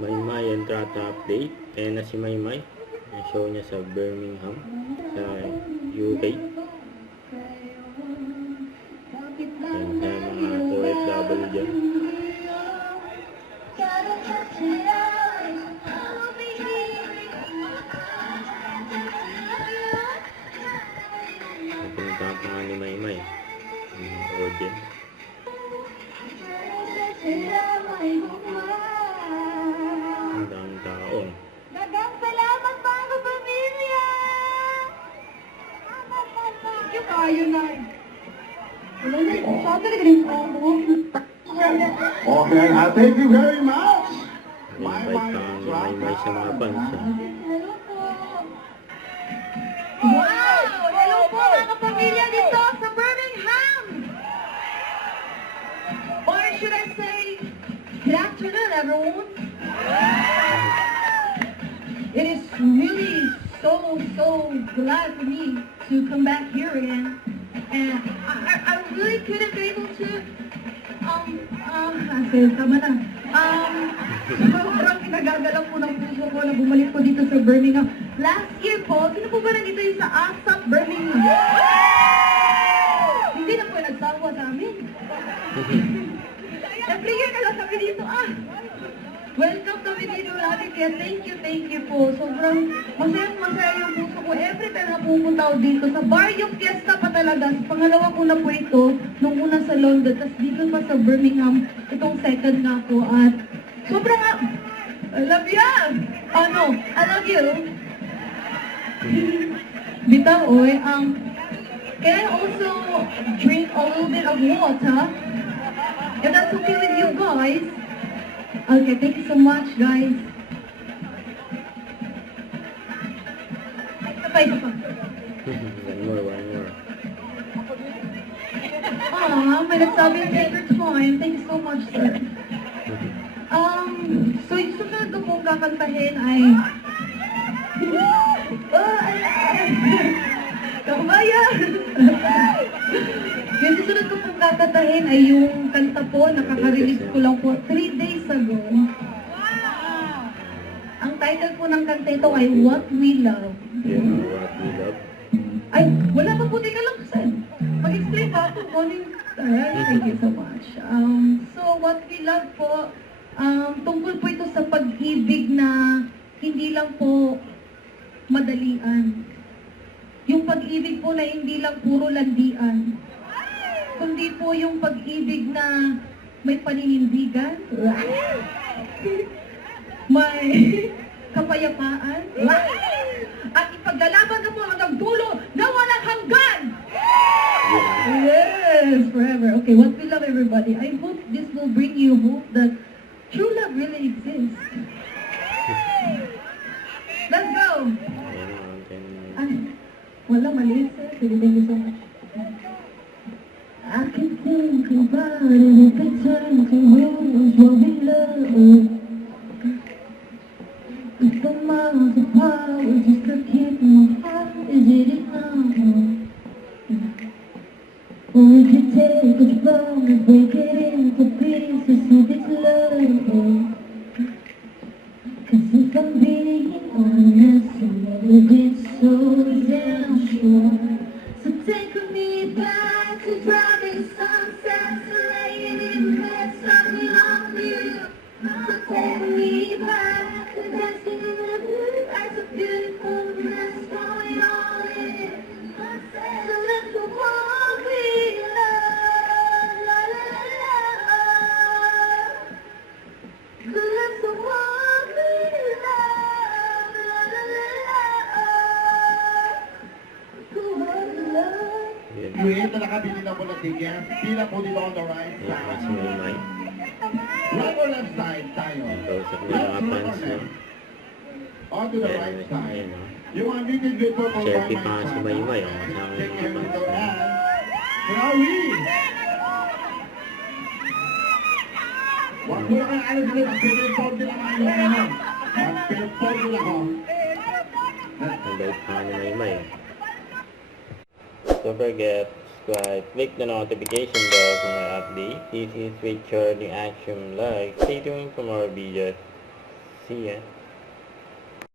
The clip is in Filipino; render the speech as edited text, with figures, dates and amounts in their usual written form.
Maymay entrata update. Ayan na si Maymay. Ang show niya sa Birmingham, sa UK. Ayan sa mga OFW dyan. Pinunta pa nga ni Maymay ang audience. Ang daming tao. Dagang salamat mga pamilya! Yung kayo na. Wala na, sa talaga rin ako. Okay, thank you very much. Invite pa nga ni Maymay sa mga fans. Hello po. Wow! Hello po mga pamilya dito sa Birmingham! Or should I say, good afternoon everyone. It is really so glad for me to come back here again. And I really couldn't be able to, tama na. Sobrang kinagagalaw po ng puso ko na bumalik po dito sa Birmingham. Last year po, sino po ba nandito yung sa ASAP Birmingham? Hindi na po nagsawa sa amin. Every year na lang kami dito, welcome kami dito natin, kaya thank you po. Sobrang masaya yung puso ko. Every time na pupunta ako dito, sa Barrio Fiesta pa talaga. Pangalawa ko na po ito, nung una sa London, tapos dito pa sa Birmingham, itong second na ako. At sobrang, I love you! I love you! Bitaw, oy, can I also drink a little bit of water? If that's okay with you guys. Okay, thank you so much, guys. Isa pa. One more. May nagsabi ng favorite time. Thank you so much, sir. So yung susunod ko pong kakantahin ay... Kabayan! Yung susunod ko pong kakantahin ay yung kanta po, nakaka-release ko lang po 3 days ago. Ang title po ng kanta ito ay What We Love. Yeah, What We Love. Ay, wala pa po, teka lang kasi. Mag-explain pa ako. Thank you so much. So, What We Love po, tungkol po ito sa pag-ibig na hindi lang po madalian. Yung pag-ibig po na hindi lang puro landian. Kundi po yung pag-ibig na may paninindigan, may kapayapaan, at ipaglalaban ka po hanggang dulo na walang hanggan! Yes, forever. Okay, what we love, everybody. I hope this will bring you hope that true love really exists. Let's go! Wala, mali, sir. Thank you so much. I can think about it if it turns to lose what we love. If the miles apart, we just to keep my heart, is it enough? Or we could take it from and break it into pieces if it's love. Cause if I'm being honest, I've never been so damn sure. So take me back to driving sunsets, laying in bed, something on you. So take me back to dancing in the blue lights of beautiful mess, going all in. So let's go walk we love, la la la la. So let's go walk we love, la la la la. So what love. Create na nakabili na po ng ticket. Pila po dito on the right Yeah, side. si Maymay. Right or left side tayo? Kausap niya mga fans niya. On to the right side. Ayan, Yung mga meeting good po kung Selfie pa nga si Maymay, kasama Take yung care mga with fans your niya. hands. Grabe! Huwag mo na kang ano sila, mag-perform nila mga ano. Mag-perform nila ko. Invite pa nga ni Maymay. Don't forget, subscribe, click the notification bell for my update. This is Richard, the Action Like. Stay tuned for more videos. See ya.